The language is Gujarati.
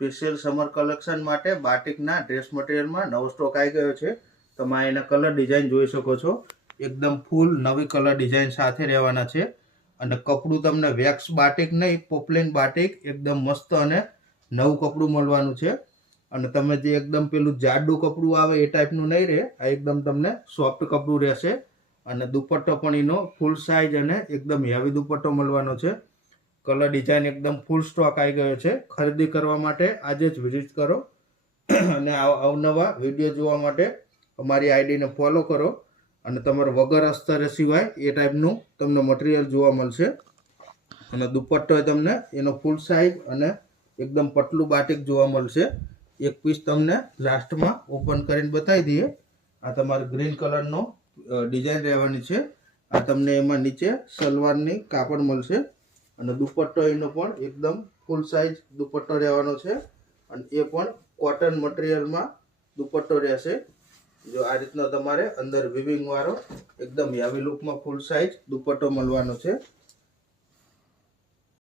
સ્પેશિયલ સમર કલેક્શન માટે બાટિકના ડ્રેસ મટીરિયલમાં નવો સ્ટોક આવી ગયો છે. તમે એના કલર ડિઝાઇન જોઈ શકો છો. એકદમ ફૂલ નવી કલર ડિઝાઇન સાથે રહેવાના છે. અને કપડું તમને વેક્સ બાટિક નહીં, પોપ્લિન બાટિક એકદમ મસ્ત અને નવું કપડું મળવાનું છે. અને તમે જે એકદમ પેલું જાડું કપડું આવે એ ટાઈપનું નહીં રહે, આ એકદમ તમને સોફ્ટ કપડું રહેશે. અને દુપટ્ટો પણ એનો ફૂલ સાઇઝ અને એકદમ હેવી દુપટ્ટો મળવાનો છે. કલર ડિઝાઇન એકદમ ફૂલ સ્ટોક આવી ગયો છે. ખરીદી કરવા માટે આજે જ વિઝિટ કરો અને અવનવા વિડીયો જોવા માટે અમારી આઈડીને ફોલો કરો. અને તમારે વગર અસ્તરે સિવાય એ ટાઈપનું તમને મટીરિયલ જોવા મળશે. અને દુપટ્ટો તમને એનો ફૂલ સાઇઝ અને એકદમ પતલું બાટિક જોવા મળશે. એક પીસ તમને લાસ્ટમાં ઓપન કરીને બતાવી દઈએ. આ તમારે ગ્રીન કલરનો ડિઝાઇન રહેવાની છે. આ તમને એમાં નીચે સલવારની કાપડ મળશે. અને દુપટ્ટો એનો પણ એકદમ ફૂલ સાઇઝ દુપટ્ટો રહેવાનો છે. અને એ પણ કોટન મટીરિયલમાં દુપટ્ટો રહેશે. જો આ રીતનો તમારે અંદર વિવિંગ વાળો એકદમ હેવી લુકમાં ફૂલ સાઇઝ દુપટ્ટો મળવાનો છે.